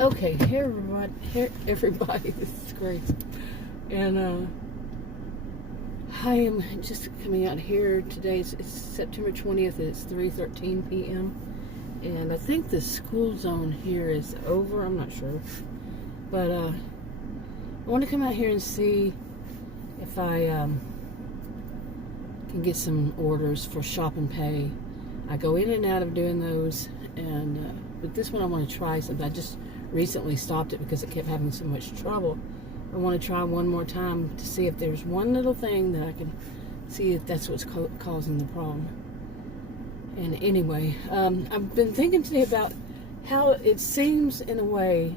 Okay, here everybody, this is great. And I am just coming out here today. It's September 20th. It's 3:13 p.m. And I think the school zone here is over. I'm not sure. But I want to come out here and see if I can get some orders for shop and pay. I go in and out of doing those, and but this one I want to try something. I just recently stopped it because it kept having so much trouble. I want to try one more time to see if there's one little thing that I can see if that's what's causing the problem. And anyway, I've been thinking today about how it seems in a way,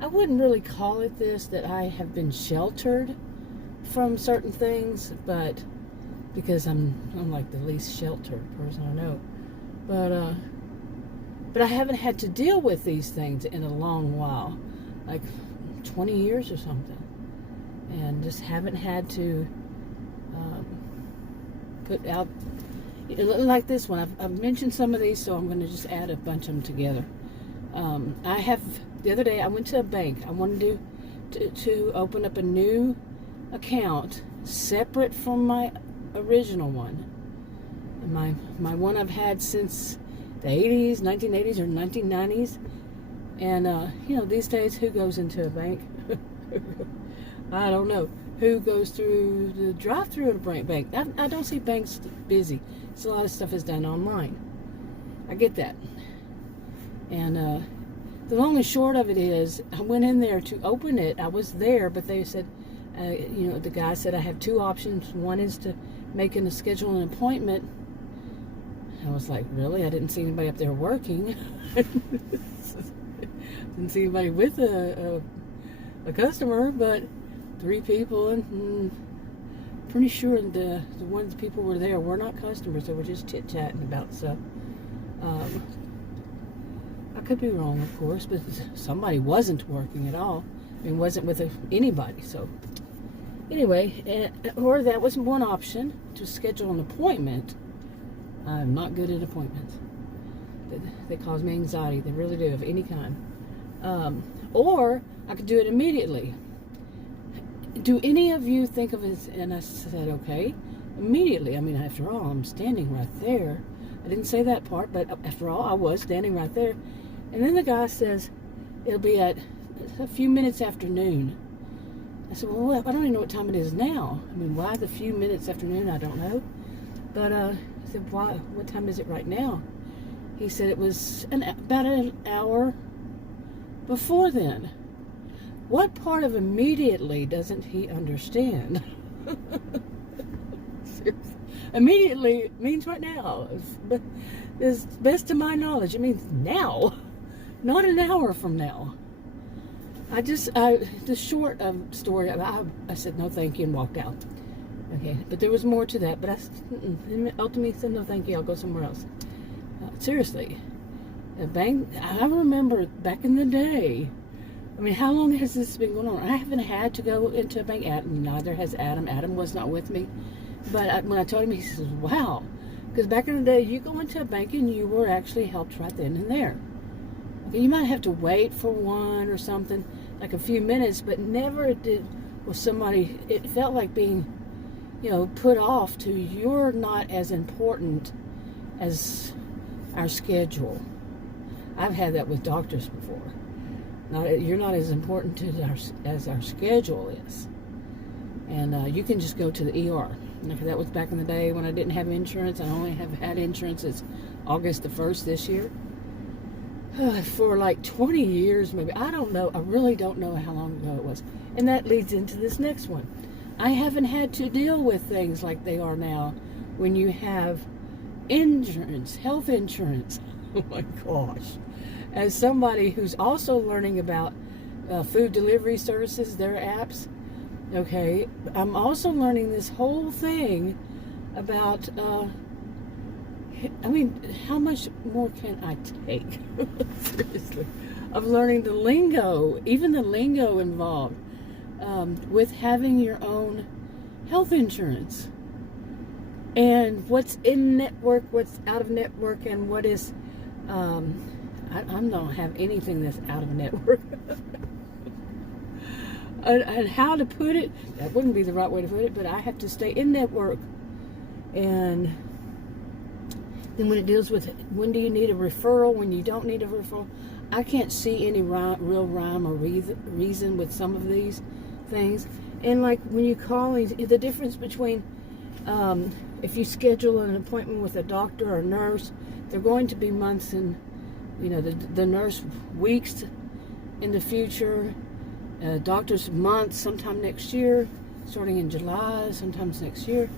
I wouldn't really call it this, that I have been sheltered from certain things, but because I'm like the least sheltered person I know. But I haven't had to deal with these things in a long while, like 20 years or something, and just haven't had to put out, like this one. I've mentioned some of these, so I'm going to just add a bunch of them together. The other day I went to a bank. I wanted to open up a new account separate from my original one. My one I've had since the 80s, 1980s or 1990s. And, these days, who goes into a bank? I don't know. Who goes through the drive-thru at a bank? I don't see banks busy. So a lot of stuff is done online. I get that. And the long and short of it is, I went in there to open it. I was there, but they said, the guy said I have two options. One is to schedule an appointment. I was like, really? I didn't see anybody up there working. Didn't see anybody with a customer, but 3 people, and pretty sure the ones people were there were not customers. They were just chit-chatting about stuff. I could be wrong, of course, but somebody wasn't working at all. I mean, wasn't with anybody. So anyway, or that was one option, to schedule an appointment. I'm not good at appointments. They cause me anxiety. They really do, of any kind. Or I could do it immediately. Do any of you think of it? And I said, okay, immediately. I mean, after all, I'm standing right there. I didn't say that part, but after all, I was standing right there. And then the guy says, it'll be at a few minutes after noon. I said, well, I don't even know what time it is now. I mean, why the few minutes after noon? I don't know. But I said, why? What time is it right now? He said it was about an hour before then. What part of immediately doesn't he understand? Seriously. Immediately means right now. As best to my knowledge, it means now, not an hour from now. The short story, I said no thank you and walked out. Okay, but there was more to that, but I ultimately said no thank you, I'll go somewhere else. Seriously, a bank, I remember back in the day, I mean, how long has this been going on? I haven't had to go into a bank, neither has Adam. Adam was not with me, but when I told him, he says, wow, because back in the day, you go into a bank and you were actually helped right then and there. Okay, you might have to wait for one or something, like a few minutes, but never was somebody, it felt like being, put off to, you're not as important as our schedule. I've had that with doctors before. You're not as important as our schedule is. And you can just go to the ER. That was back in the day when I didn't have insurance. I only have had insurance since August the 1st this year. For like 20 years maybe. I don't know. I really don't know how long ago it was. And that leads into this next one. I haven't had to deal with things like they are now when you have insurance, health insurance. Oh my gosh. As somebody who's also learning about food delivery services, their apps, okay, I'm also learning this whole thing about, how much more can I take? Seriously. Of learning the lingo, even the lingo involved with having your own health insurance. And what's in network, what's out of network, and what is I don't have anything that's out of network. And how to put it, that wouldn't be the right way to put it, but I have to stay in network. And then when it deals with when do you need a referral, when you don't need a referral, I can't see any real rhyme or reason with some of these things. And like when you call, the difference between if you schedule an appointment with a doctor or a nurse, they're going to be months and, the nurse weeks in the future, doctor's months sometime next year, starting in July, sometimes next year.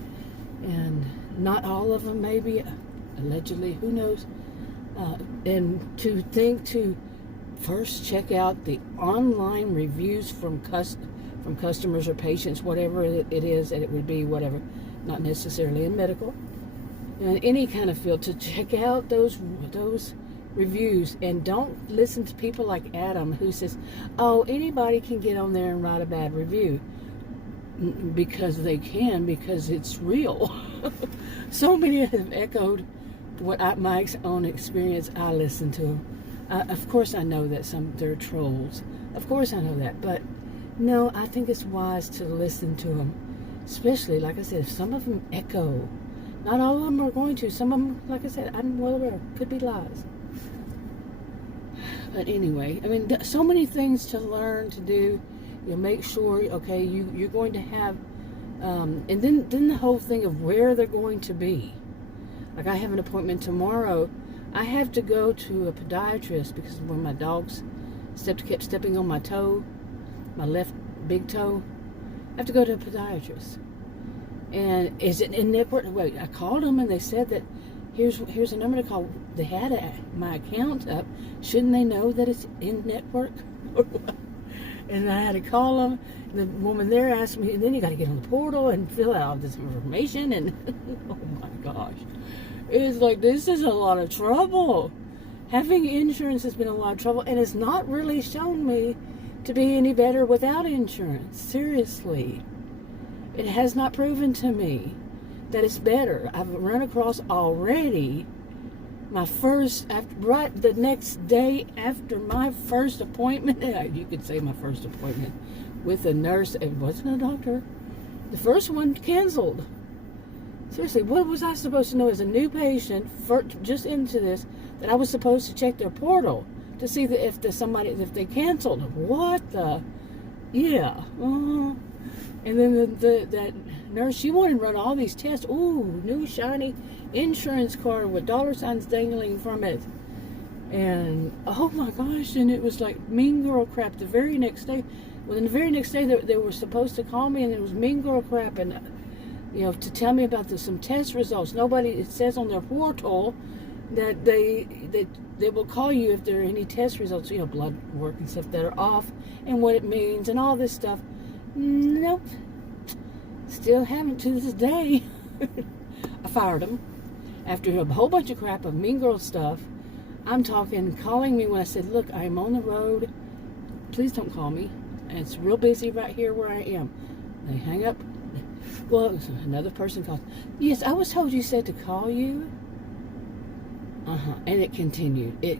And not all of them, maybe, allegedly, who knows. And to think to first check out the online reviews from customers or patients, whatever it is, and it would be whatever, not necessarily in medical, in any kind of field, to check out those reviews, and don't listen to people like Adam who says, oh, anybody can get on there and write a bad review, because they can, because it's real. So many have echoed my own experience. I listen to them. Of course I know that they're trolls. Of course I know that, but no, I think it's wise to listen to them, especially, like I said, if some of them echo. Not all of them are going to. Some of them, like I said, I'm well aware, could be lies. But anyway, I mean, so many things to learn, to do. Make sure, okay, you're going to have, and then the whole thing of where they're going to be. Like, I have an appointment tomorrow. I have to go to a podiatrist because when my dogs kept stepping on my toe, my left big toe, I have to go to a podiatrist. And is it in network? Wait, I called them and they said that here's a number to call. They had my account up. Shouldn't they know that it's in network? And I had to call them. And the woman there asked me, and then you got to get on the portal and fill out all this information. And oh my gosh, it's like, this is a lot of trouble. Having insurance has been a lot of trouble, and it's not really shown me to be any better without insurance. Seriously. It has not proven to me that it's better. I've run across already the next day after my first appointment, you could say my first appointment with a nurse, it wasn't a doctor. The first one canceled. Seriously, what was I supposed to know as a new patient, just into this, that I was supposed to check their portal to see if they canceled? What the? Yeah. And then that nurse, she wanted to run all these tests. Ooh, new shiny insurance card with dollar signs dangling from it. And oh my gosh, and it was like mean girl crap the very next day. Well, the very next day they were supposed to call me, and it was mean girl crap, and to tell me about some test results. It says on their portal that they will call you if there are any test results, blood work and stuff that are off, and what it means and all this stuff. Nope. Still haven't to this day. I fired them after a whole bunch of crap of mean girl stuff. I'm talking, calling me when I said, look, I'm on the road. Please don't call me. And it's real busy right here where I am. They hang up. Well, another person calls. Yes, I was told you said to call you. And it continued. I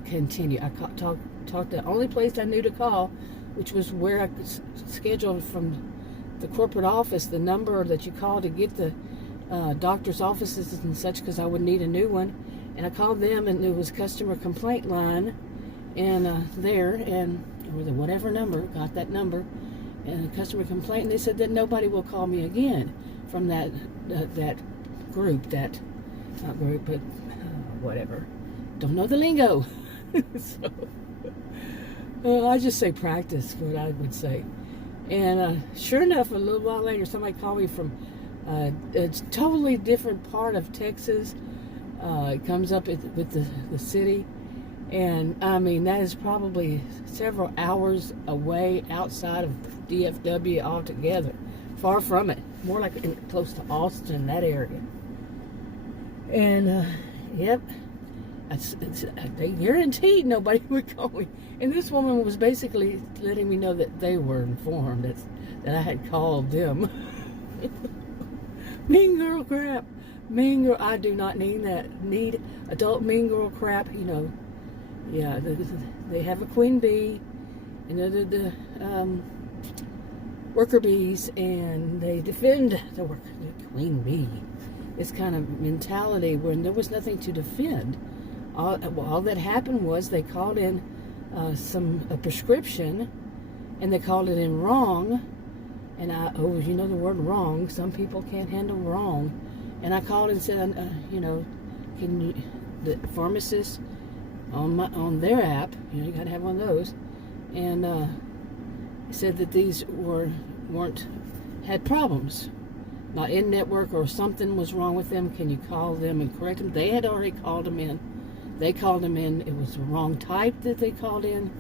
talked the only place I knew to call, which was where I scheduled from the corporate office, the number that you call to get the doctor's offices and such, because I would need a new one. And I called them, and it was customer complaint line, and or the whatever number, got that number, and the customer complaint, and they said that nobody will call me again from that group, not group, but whatever. Don't know the lingo. So, I just say practice, what I would say. And sure enough, a little while later, somebody called me from a totally different part of Texas. It comes up with the city. And, I mean, that is probably several hours away outside of DFW altogether. Far from it. More like close to Austin, that area. And, yep. They guaranteed nobody would call me. And this woman was basically letting me know that they were informed that I had called them. Mean girl crap. Mean girl. I do not need that. Need adult mean girl crap, Yeah, they have a queen bee, and the worker bees, and they defend the queen bee. This kind of mentality when there was nothing to defend. All that happened was they called in a prescription, and they called it in wrong. And you know the word wrong. Some people can't handle wrong. And I called and said, can you, the pharmacist on their app, you got to have one of those, and said that these had problems, not in network, or something was wrong with them. Can you call them and correct them? They had already called them in. They called them in. It was the wrong type that they called in,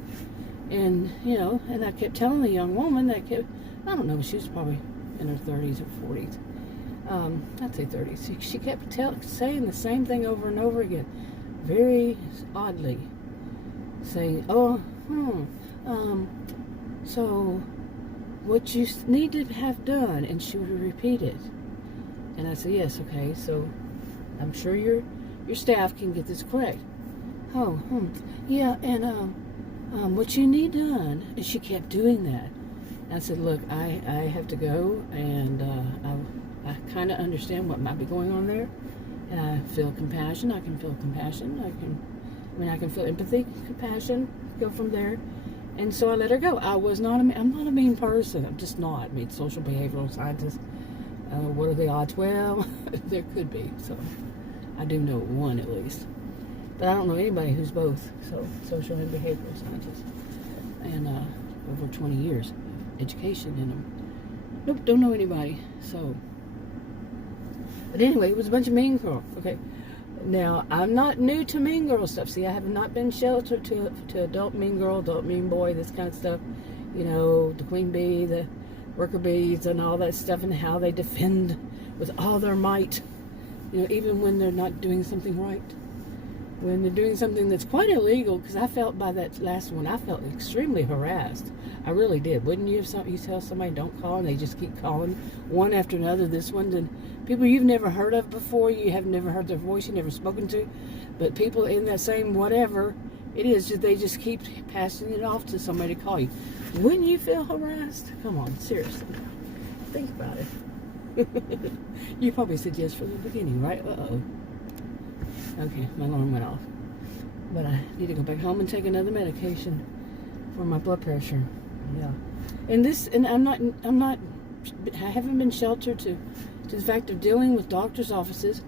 and and I kept telling the young woman I don't know, she was probably in her 30s or 40s. I'd say 30s. She kept saying the same thing over and over again, very oddly, saying, so what you need to have done, and she would repeat it. And I said, yes, okay, so I'm sure your staff can get this correct. Yeah, and what you need done, and she kept doing that. And I said, look, I have to go, and I kind of understand what might be going on there, and I feel compassion. I can feel compassion. I can feel empathy, compassion, go from there. And so I let her go. I'm not a mean person. I'm just not. I mean, social behavioral scientist. What are the odds? Well, there could be. So I do know one at least. But I don't know anybody who's both. So social and behavioral scientist. And over 20 years of education in them. Nope, don't know anybody. So, but anyway, it was a bunch of mean girls. Okay. Now, I'm not new to mean girl stuff. See, I have not been sheltered to adult mean girl, adult mean boy, this kind of stuff. The queen bee, the worker bees, and all that stuff, and how they defend with all their might. Even when they're not doing something right. When they're doing something that's quite illegal, because I felt by that last one, I felt extremely harassed. I really did. Wouldn't you? If you tell somebody don't call, and they just keep calling one after another. This one, and people you've never heard of before, you have never heard their voice, you've never spoken to, but people in that same whatever it is, they just keep passing it off to somebody to call you. Wouldn't you feel harassed? Come on, seriously, think about it. You probably said yes from the beginning, right? Okay, my alarm went off. But I need to go back home and take another medication for my blood pressure. Yeah. And I haven't been sheltered to the fact of dealing with doctor's offices.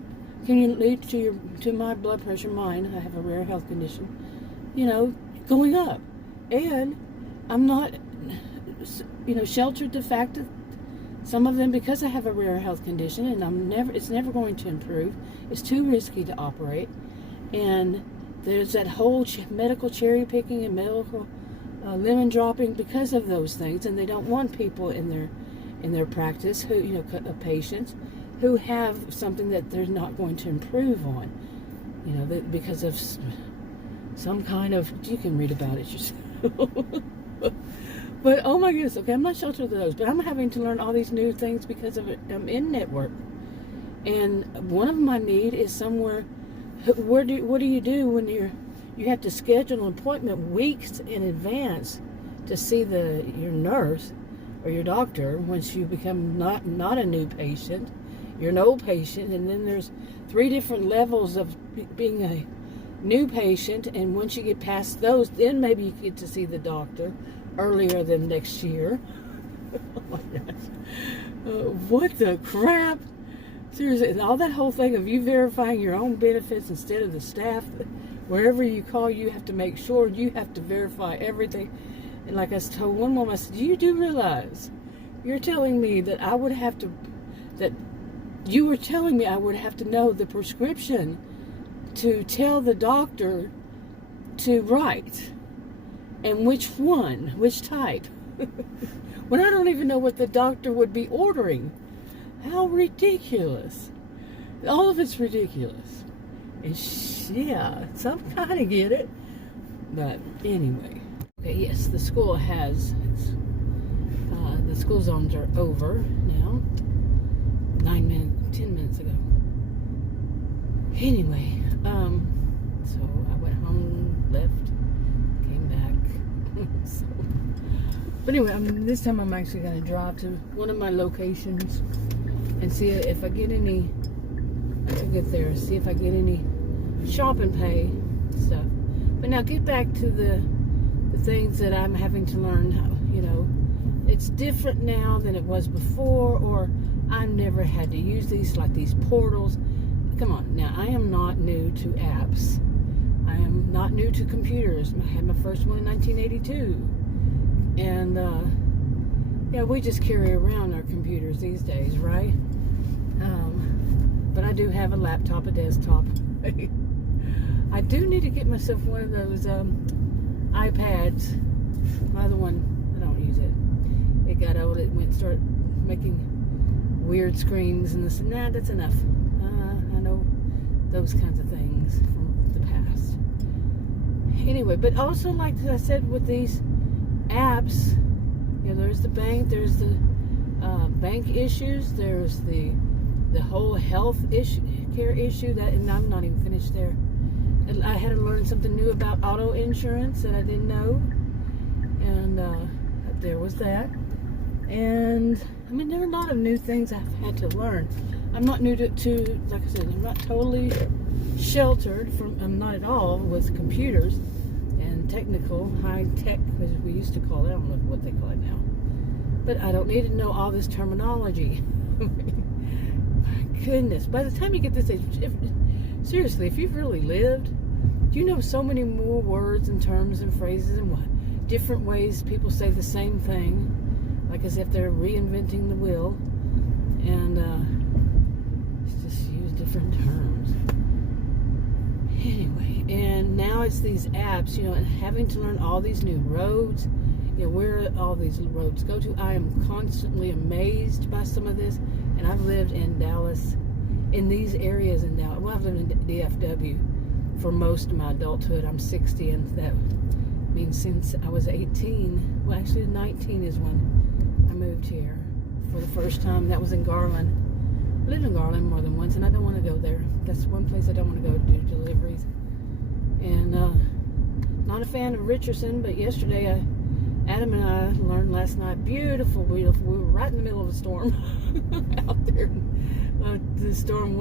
Can you lead to my blood pressure, mine, I have a rare health condition, going up. And I'm not, sheltered the fact that some of them, because I have a rare health condition, and it's never going to improve. It's too risky to operate. And there's that whole medical cherry picking and medical lemon dropping because of those things. And they don't want people in their practice who, patients who have something that they're not going to improve on, because of some kind of, you can read about it yourself. But, oh my goodness, okay, I'm not sheltered of those, but I'm having to learn all these new things because of it. I'm in network. And one of my need is somewhere, what do you do when you have to schedule an appointment weeks in advance to see your nurse or your doctor once you become not a new patient. You're an old patient, and then there's 3 different levels of being a new patient, and once you get past those, then maybe you get to see the doctor earlier than next year. Oh my gosh. What the crap? Seriously, and all that whole thing of you verifying your own benefits instead of the staff, wherever you call, you have to make sure you have to verify everything. And like I told one woman, I said, you do realize you're telling me that I would have to, that you were telling me I would have to know the prescription to tell the doctor to write, and which type, when I don't even know what the doctor would be ordering. How ridiculous. All of it's ridiculous. And yeah, some kind of get it. But anyway. Okay, yes, the school has, the school zones are over now. 10 minutes ago. Anyway, so I went home, left, So, but anyway, this time I'm actually going to drive to one of my locations and see if I get any. I get there, see if I get any shop and pay stuff. But now get back to the things that I'm having to learn. You know, it's different now than it was before, or I never had to use these, like these portals. Come on, now I am not new to apps. I am not new to computers. I had my first one in 1982. And yeah, we just carry around our computers these days, right? But I do have a laptop, a desktop. I do need to get myself one of those iPads. My other one, I don't use it. It got old. It started making weird screens, and I said, nah, that's enough. I know those kinds of things from the past. Anyway, but also, like I said, with these apps, you know, there's the bank, there's the bank issues, there's the whole health care issue, that, and I'm not even finished there. And I had to learn something new about auto insurance that I didn't know, and there was that. And I mean, there are a lot of new things I've had to learn. I'm not new to like I said, I'm not totally sheltered from, I'm not at all with computers and technical, high tech, as we used to call it. I don't know what they call it now. But I don't need to know all this terminology. My goodness, by the time you get this age, seriously, if you've really lived, you know so many more words and terms and phrases and what different ways people say the same thing, like as if they're reinventing the wheel, and just use different terms. Anyway, and now it's these apps, you know, and having to learn all these new roads, you know, where all these roads go to. I am constantly amazed by some of this, and I've lived in Dallas, in these areas in Dallas. Well, I've lived in DFW for most of my adulthood. I'm 60, and that means since I was 18, well, actually 19 is when I moved here for the first time. That was in Garland. I lived in Garland more than once, and I don't want to go there. That's one place I don't want to go to do deliveries. And not a fan of Richardson, but yesterday Adam and I learned last night, beautiful, beautiful. We were right in the middle of a storm out there. The storm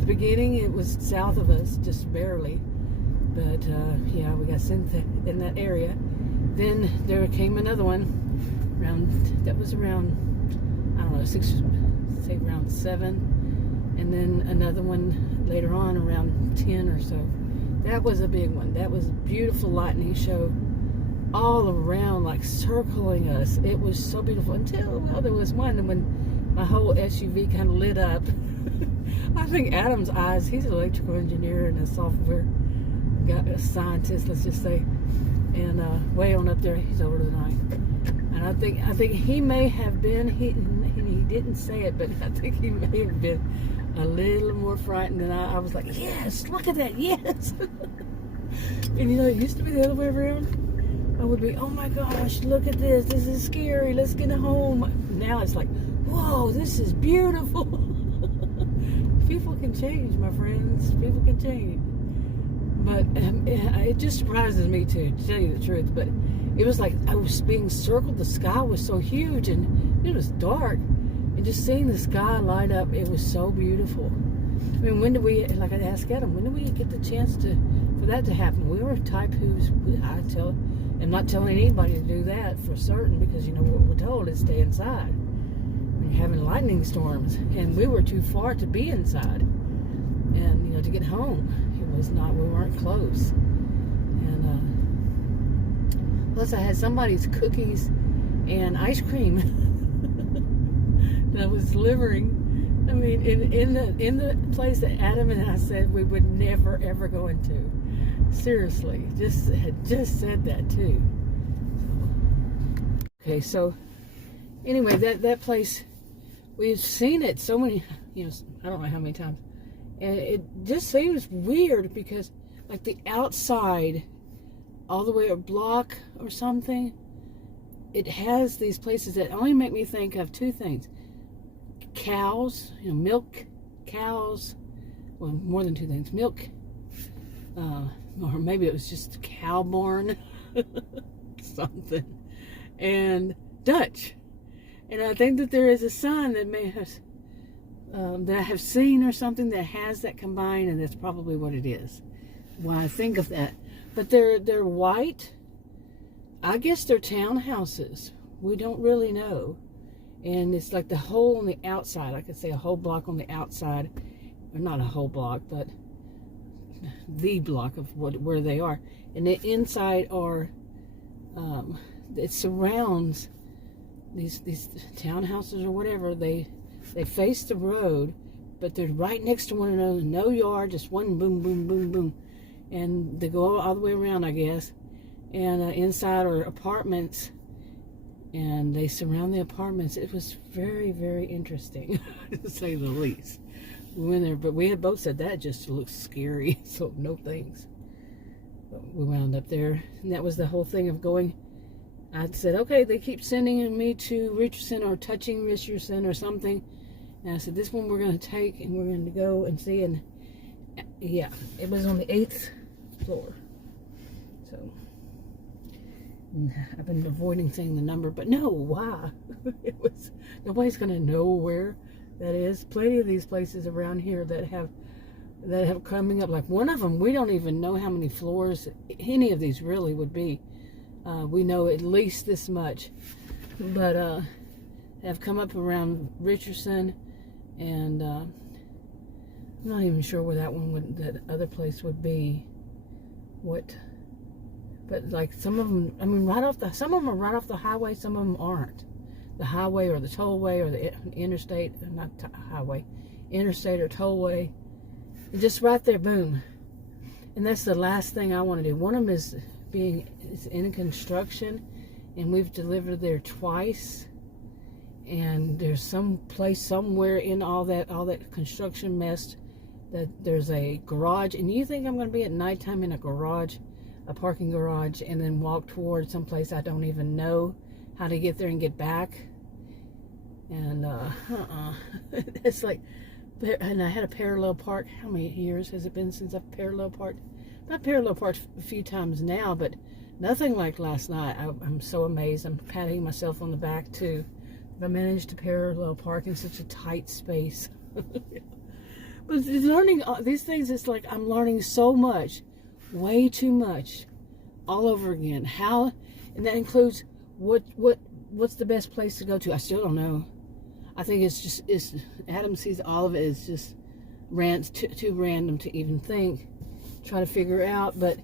the beginning, it was south of us, just barely. But yeah, we got sent in that area. Then there came another one that was around, I don't know, say around 7. And then another one later on around 10 or so. That was a big one. That was a beautiful lightning show all around, like circling us. It was so beautiful until, well, there was one when my whole SUV kind of lit up. I think Adam's eyes, he's an electrical engineer and a software a scientist, let's just say, and way on up there, he's older than I. And I think he may have been, he didn't say it, but I think he may have been a little more frightened than I was like, yes, look at that, yes. And you know, it used to be the other way around. I would be, oh my gosh, look at this is scary, let's get home. Now it's like, whoa, this is beautiful. People can change, my friends, people can change. But it just surprises me too, to tell you the truth. But it was like I was being circled. The sky was so huge, and it was dark. And just seeing the sky light up, it was so beautiful. I mean, when do we, like I asked Adam, when do we get the chance for that to happen? We were a type I'm not telling anybody to do that for certain, because you know what we're told is stay inside when you're having lightning storms. And we were too far to be inside, and you know, to get home. We weren't close. And plus I had somebody's cookies and ice cream that I was delivering. I mean, in the place that Adam and I said we would never ever go into. Seriously, had just said that too. Okay, so anyway, that place, we've seen it so many, you know, I don't know how many times. And it just seems weird because, like, the outside, all the way a block or something, it has these places that only make me think of two things. Cows, you know, milk cows. Well, more than two things. Milk, or maybe it was just cow barn. something, and Dutch. And I think that there is a sign that may have that I have seen or something that has that combined, and that's probably what it is. Why I think of that. But they're white. I guess they're townhouses. We don't really know. And it's like the hole on the outside. I could say a whole block on the outside, or not a whole block, but the block of where they are. And the inside are it surrounds these townhouses or whatever. They face the road, but they're right next to one another. No yard, just one boom, boom, boom, boom. And they go all the way around, I guess. And inside are apartments, and they surround the apartments. It was very, very interesting, to say the least. We went there, but we had both said that just looks scary, so no thanks. But we wound up there, and that was the whole thing of going. I said, okay, they keep sending me to Richardson or touching Richardson or something. And I said, this one we're going to take, and we're going to go and see. And yeah, it was on the 8th floor. So I've been avoiding saying the number, but no, why? It was, nobody's going to know where that is. Plenty of these places around here that have coming up. Like one of them, we don't even know how many floors any of these really would be. We know at least this much, but have come up around Richardson, and I'm not even sure where that other place would be. What? But like some of them, I mean, some of them are right off the highway. Some of them aren't. The highway or the tollway or the interstate, not highway, interstate or tollway. Just right there, boom. And that's the last thing I want to do. One of them is in construction, and we've delivered there twice. And there's some place somewhere in all that construction mess that there's a garage. And you think I'm going to be at nighttime in a garage, a parking garage, and then walk towards someplace I don't even know how to get there and get back? And it's like, and I had a parallel park. How many years has it been since I've parallel parked? I've parallel parked a few times now, but nothing like last night. I'm so amazed. I'm patting myself on the back too. I managed to parallel park in such a tight space. But learning these things, it's like I'm learning so much, way too much, all over again. How, and that includes what's the best place to go to. I still don't know. I think it's Adam sees all of it as just too random to even think, try to figure out. But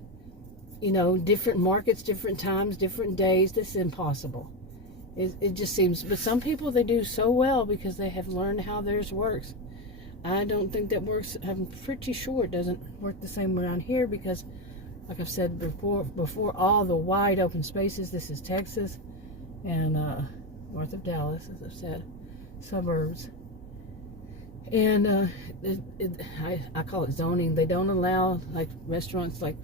you know, different markets, different times, different days. This is impossible. It just seems. But some people, they do so well because they have learned how theirs works. I don't think that works. I'm pretty sure it doesn't work the same around here because, like I've said before, all the wide open spaces. This is Texas, and north of Dallas, as I've said, suburbs. And I call it zoning. They don't allow like restaurants, like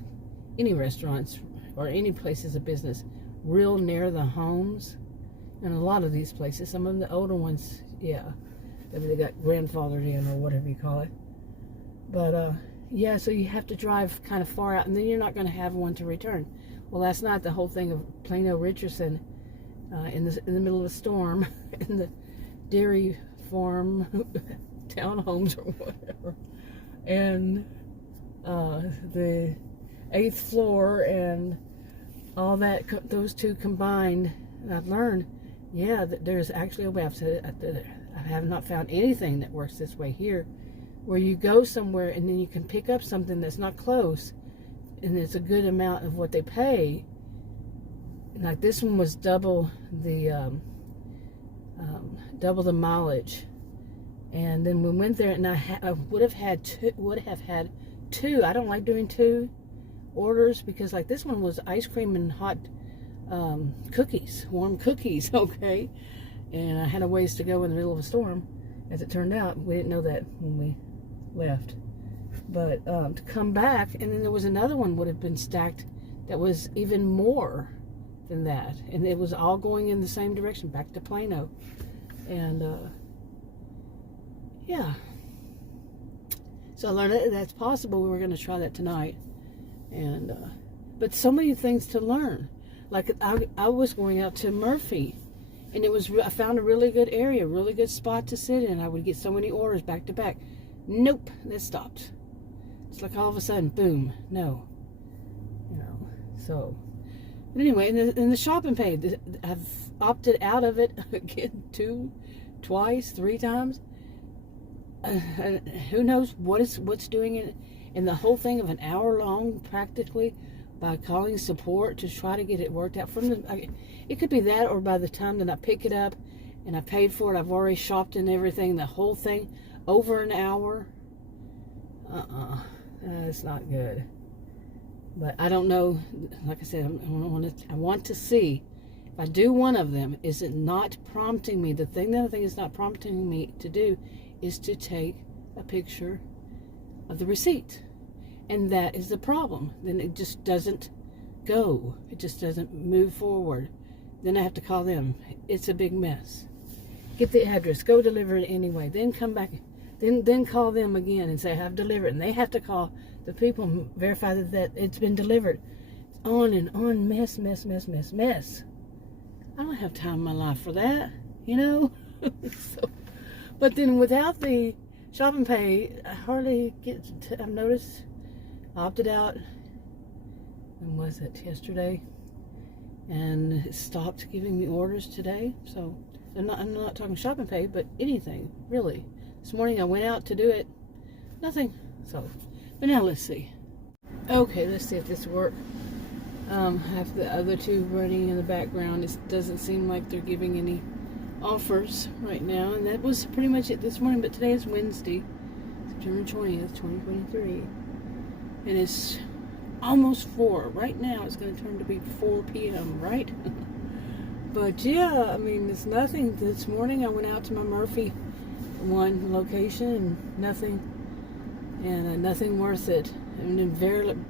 any restaurants or any places of business, real near the homes. And a lot of these places, some of the older ones, yeah, they got grandfathered in or whatever you call it. But yeah, so you have to drive kind of far out, and then you're not going to have one to return. Well, last night the whole thing of Plano Richardson in the middle of a storm in the dairy farm townhomes or whatever, and the 8th floor and all that, those two combined, and I've learned, yeah, that there's actually a way. I've said it, I have not found anything that works this way here, where you go somewhere and then you can pick up something that's not close, and it's a good amount of what they pay. Like this one was double the mileage, and then we went there, and I would have had two. I don't like doing two orders because like this one was ice cream and hot cookies, warm cookies, okay? And I had a ways to go in the middle of a storm. As it turned out, we didn't know that when we left. But to come back, and then there was another one would have been stacked that was even more than that. And it was all going in the same direction, back to Plano. And yeah. So I learned that that's possible. We were going to try that tonight. And but so many things to learn. Like I was going out to Murphy, and I found a really good area, really good spot to sit in. I would get so many orders back to back. Nope, that stopped. It's like all of a sudden, boom, no. So. But anyway, in the shopping page, I've opted out of it again twice, 3 times. Who knows what's doing it? And the whole thing of an hour long, practically, by calling support to try to get it worked out. It could be that, or by the time that I pick it up and I paid for it, I've already shopped and everything. The whole thing over an hour. It's not good. But I don't know. Like I said, I want to see if I do one of them. Is it not prompting me? The other thing it's not prompting me to do is to take a picture of the receipt, and that is the problem. Then it just doesn't go. It just doesn't move forward. Then I have to call them. It's a big mess. Get the address. Go deliver it anyway. Then come back. Then call them again and say I've delivered, and they have to call the people and verify that it's been delivered. On and on, mess. I don't have time in my life for that, So, but then without the shopping pay, I hardly I've noticed. I opted out. When was it? Yesterday, and it stopped giving me orders today. So I'm not talking shopping pay, but anything really. This morning I went out to do it. Nothing. So, but now let's see. Okay, let's see if this works. I have the other two running in the background. It doesn't seem like they're giving any offers right now. And that was pretty much it this morning. But today is Wednesday, September 20th, 2023. And it's almost 4. Right now it's going to turn to be 4 p.m., right? But yeah, I mean, it's nothing. This morning I went out to my Murphy one location and nothing worth it, and then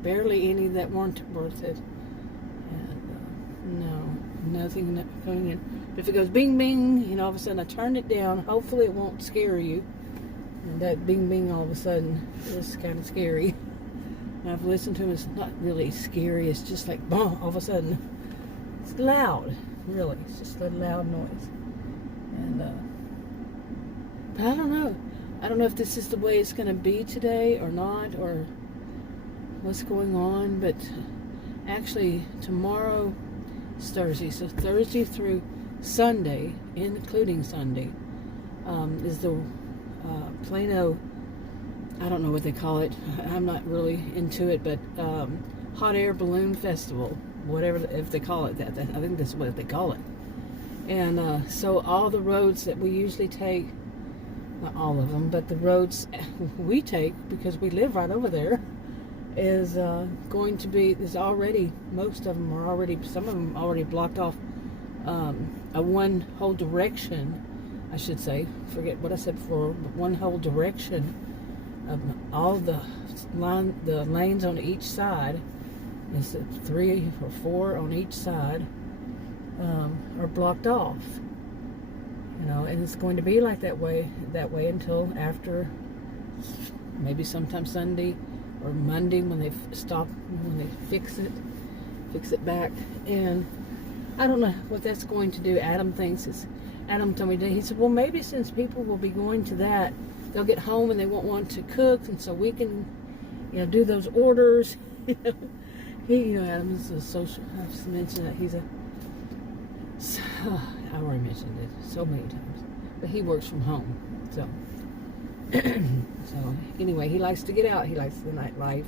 barely any that weren't worth it, and no, nothing coming in. But if it goes bing bing, all of a sudden I turn it down. Hopefully it won't scare you, and that bing bing all of a sudden is kind of scary. And I've listened to them. It's not really scary. It's just like boom, all of a sudden it's loud. Really, it's just a loud noise. And but I don't know. I don't know if this is the way it's going to be today or not, or what's going on. But actually, tomorrow is Thursday. So Thursday through Sunday, including Sunday, is the Plano, I don't know what they call it. I'm not really into it, but Hot Air Balloon Festival, whatever, if they call it that. I think that's what they call it. And so all the roads that we usually take, not all of them, but the roads we take, because we live right over there, is going to be, most of them are already, some of them already blocked off a one whole direction, I should say, forget what I said before, but one whole direction of all the lanes on each side, is 3 or 4 on each side, are blocked off. And it's going to be like that way until after, maybe sometime Sunday or Monday when they fix it back. And I don't know what that's going to do. Adam told me today, he said, well, maybe since people will be going to that, they'll get home and they won't want to cook, and so we can, do those orders. Adam is a social, I've mentioned that I already mentioned it so many times, but he works from home, so anyway, he likes to get out. He likes the nightlife,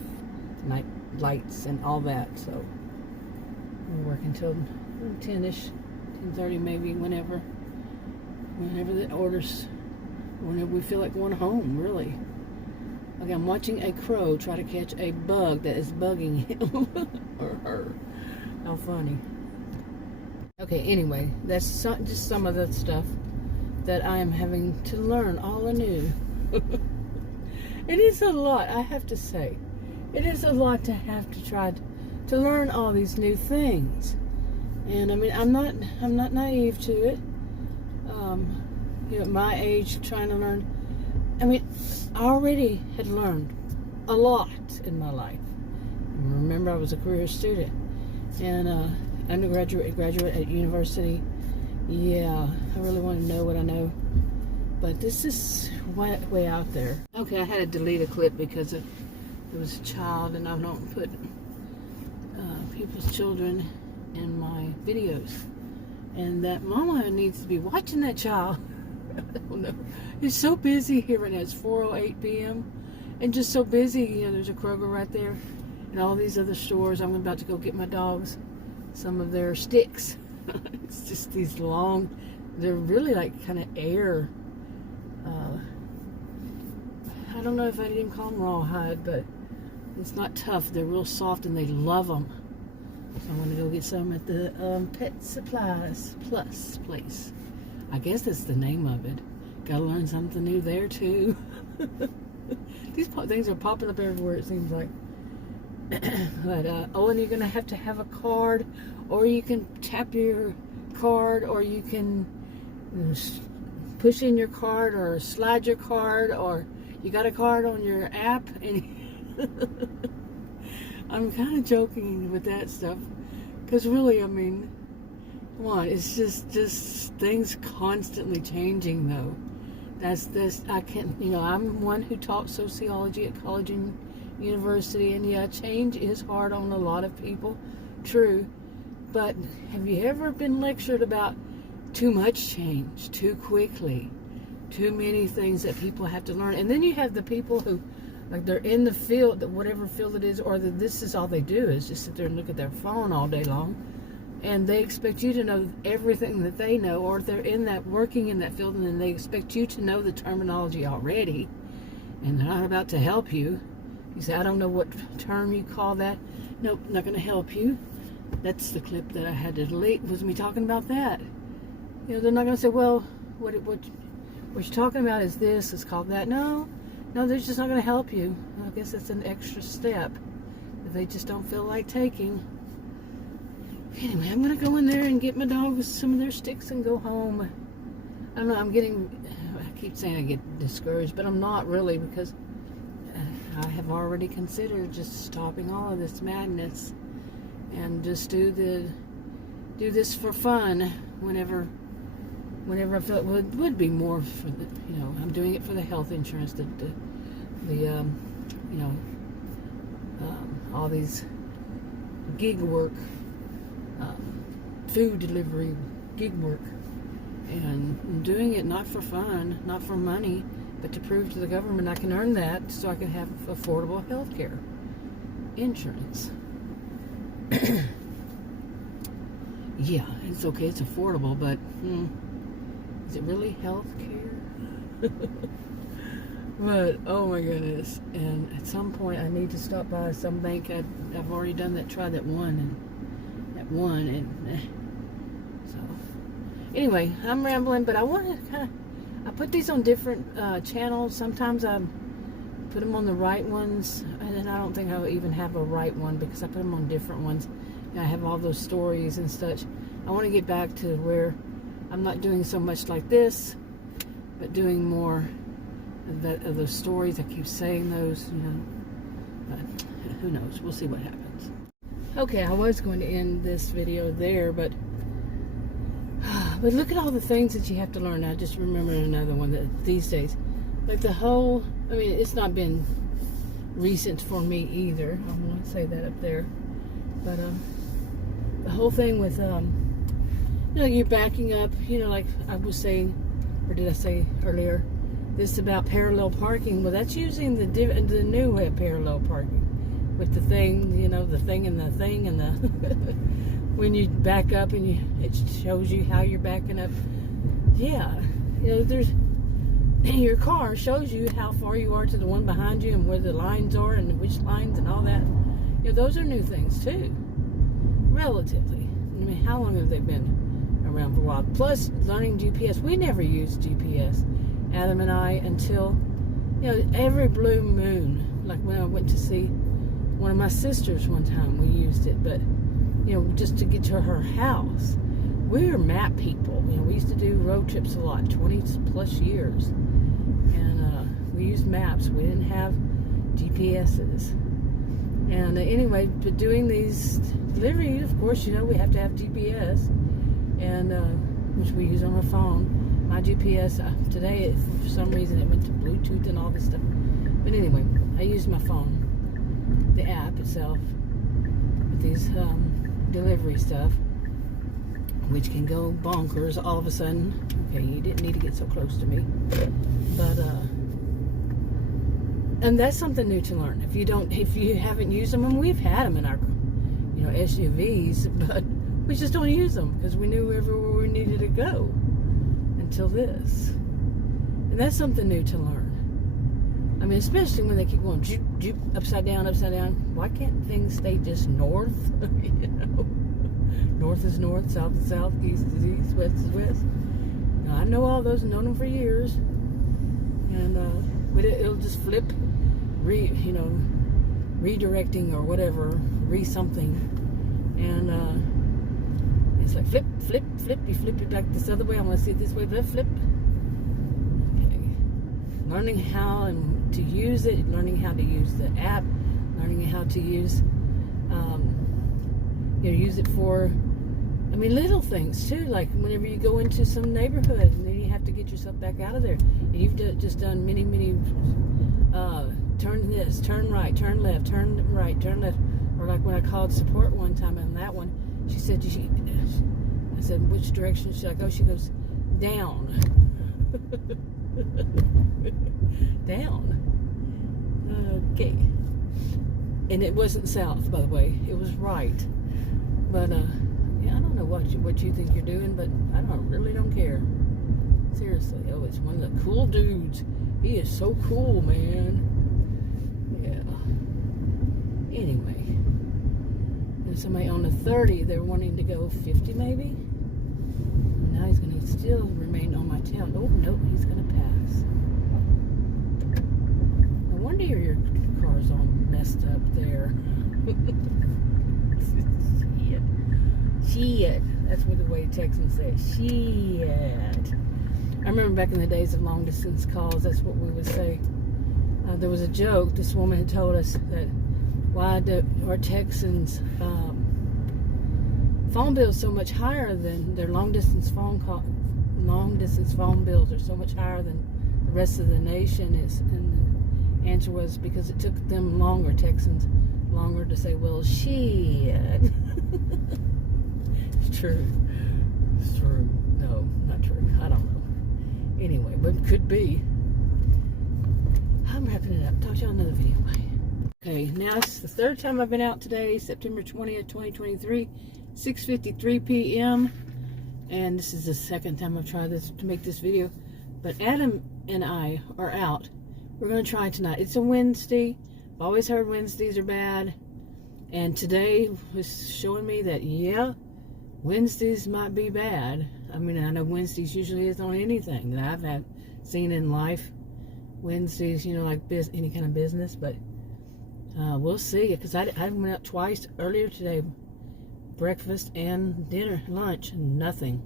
night lights, and all that. So we're working till 10ish, 10:30 maybe, whenever the orders, whenever we feel like going home. Really, like I'm watching a crow try to catch a bug that is bugging him or her. How funny. Okay, anyway, that's just some of the stuff that I am having to learn all anew. It is a lot, I have to say. It is a lot to have to try to learn all these new things. And I mean, I'm not naive to it. At my age, trying to learn. I mean, I already had learned a lot in my life. Remember, I was a career student, and undergraduate, graduate at university. Yeah, I really want to know what I know. But this is way out there. Okay, I had to delete a clip because it was a child, and I don't put people's children in my videos. And that mama needs to be watching that child. I don't know. It's so busy here right now. It's 4:08 p.m. and just so busy. You know, there's a Kroger right there and all these other stores. I'm about to go get my dogs some of their sticks. It's just these long, they're really like kind of air. I don't know if I'd even call them rawhide, but it's not tough. They're real soft and they love them. So I'm going to go get some at the Pet Supplies Plus place. I guess that's the name of it. Got to learn something new there too. These things are popping up everywhere, it seems like. But oh, and you're going to have a card, or you can tap your card, or you can push in your card, or slide your card, or you got a card on your app. And I'm kind of joking with that stuff, because really, I mean, come on, it's just things constantly changing though. I can't, you know, I'm one who taught sociology at college and university, and yeah, change is hard on a lot of people, true. But have you ever been lectured about too much change, too quickly, too many things that people have to learn? And then you have the people who, like, they're in the field, whatever field it is, or this is all they do is just sit there and look at their phone all day long, and they expect you to know everything that they know, or they're in that, working in that field, and then they expect you to know the terminology already, and they're not about to help you. You say, I don't know what term you call that. Nope, not going to help you. That's the clip that I had to delete, was me talking about that. You know, they're not going to say, well, what you're talking about is this, it's called that. No, they're just not going to help you. I guess that's an extra step that they just don't feel like taking. Anyway, I'm going to go in there and get my dogs some of their sticks and go home. I don't know, I keep saying I get discouraged, but I'm not really, because I have already considered just stopping all of this madness and just do this for fun whenever I feel it would be more for the, you know, I'm doing it for the health insurance, the you know, all these gig work, food delivery gig work, and I'm doing it not for fun, not for money, but to prove to the government I can earn that so I can have affordable health care insurance. Yeah, it's okay, it's affordable, but is it really health care? But oh my goodness, and at some point I need to stop by some bank. I've already done that, tried that one, and so anyway, I'm rambling, but I want to kind of, I put these on different channels. Sometimes I put them on the right ones, and then I don't think I'll even have a right one because I put them on different ones. And I have all those stories and such. I want to get back to where I'm not doing so much like this, but doing more of those stories. I keep saying those, you know, but who knows? We'll see what happens. Okay, I was going to end this video there, but look at all the things that you have to learn. I just remembered another one that these days, like the whole, I mean, it's not been recent for me either. I want to say that up there, but the whole thing with you know, you're backing up, you know, like I was saying, or did I say earlier, this about parallel parking. Well, that's using the new way of parallel parking with the thing, you know, the thing and the thing and the when you back up and it shows you how you're backing up. Yeah, you know, there's your car shows you how far you are to the one behind you and where the lines are and which lines and all that. You know, those are new things too, relatively. I mean, how long have they been around for a while? Plus, learning GPS. We never used GPS, Adam and I, until, you know, every blue moon. Like when I went to see one of my sisters one time, we used it, but, you know, just to get to her house. We were map people. You know, we used to do road trips a lot, 20 plus years. And we used maps. We didn't have GPSs. And anyway, but doing these deliveries, of course, you know, we have to have GPS, and which we use on our phone. My GPS today, for some reason, it went to Bluetooth and all this stuff. But anyway, I use my phone, the app itself, with these delivery stuff, which can go bonkers all of a sudden. Okay, you didn't need to get so close to me, but and that's something new to learn. If you haven't used them, and we've had them in our, you know, SUVs, but we just don't use them because we knew everywhere we needed to go until this, and that's something new to learn. I mean, especially when they keep going joop, joop, upside down, upside down. Why can't things stay just north? You know, north is north, south is south, east is east, west is west. Now, I know all those, known them for years, and but it'll just flip, redirecting or whatever, something, and it's like flip, flip, flip. You flip it back this other way. I want to see it this way. Flip, flip. Okay. Learning how to use it, learning how to use the app, learning how to use, use it for, I mean, little things too. Like whenever you go into some neighborhood and then you have to get yourself back out of there, and you've just done many, turn this, turn right, turn left, turn right, turn left. Or like when I called support one time, and that one, she said, I said, which direction should I go? She goes, down. Down. Okay. And it wasn't south, by the way. It was right. But, yeah, I don't know what you think you're doing, but I really don't care. Seriously. Oh, it's one of the cool dudes. He is so cool, man. Yeah. Anyway. There's somebody on the 30, they're wanting to go 50 maybe. Now he's going to still remain on my tail. Oh, no, he's going to pass. No wonder your car's all messed up there. Shit. That's what the way Texans say. Shit. I remember back in the days of long distance calls, that's what we would say. There was a joke. This woman had told us that why are Texans phone bills so much higher than their long distance phone bills are so much higher than the rest of the nation is? And the answer was because it took them longer, Texans, longer to say, well, shit. It's true. It's true. No, not true. I don't know. Anyway, but it could be. I'm wrapping it up. Talk to you on another video. Bye. Okay, now it's the third time I've been out today, September 20th, 2023, 6:53 p.m. And this is the second time I've tried to make this video. But Adam and I are out. We're going to try tonight. It's a Wednesday. I've always heard Wednesdays are bad. And today was showing me that, yeah, Wednesdays might be bad. I mean, I know Wednesdays usually isn't on anything that I've seen in life. Wednesdays, you know, like any kind of business, but we'll see. Because I went out twice earlier today, breakfast and dinner, lunch, and nothing.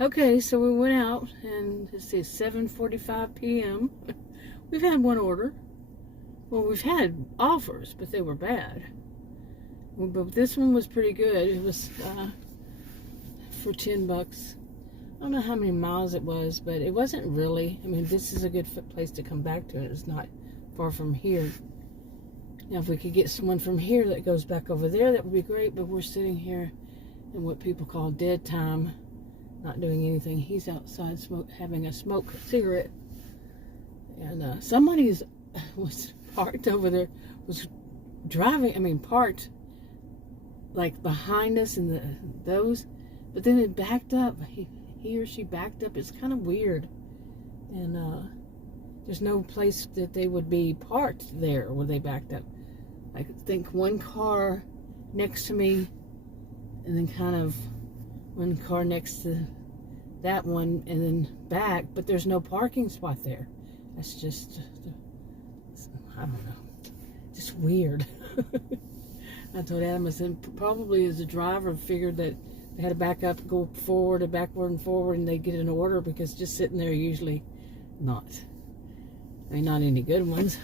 Okay, so we went out, and let's see, 7:45 p.m. We've had one order. Well, we've had offers, but they were bad. But this one was pretty good. It was for $10. I don't know how many miles it was, but it wasn't really. I mean, this is a good place to come back to. It's not far from here. Now, if we could get someone from here that goes back over there, that would be great. But we're sitting here in what people call dead time, not doing anything. He's outside having a cigarette. And somebody was parked over there, was driving, parked like behind us and those, but then it backed up. He or she backed up. It's kind of weird. And there's no place that they would be parked there where they backed up. I could think one car next to me, and then kind of one car next to that one, and then back, but there's no parking spot there. That's just, I don't know, just weird. I told Adam, I said, probably as a driver figured that they had to back up, go forward and backward and forward, and they get an order, because just sitting there usually not. I mean, not any good ones.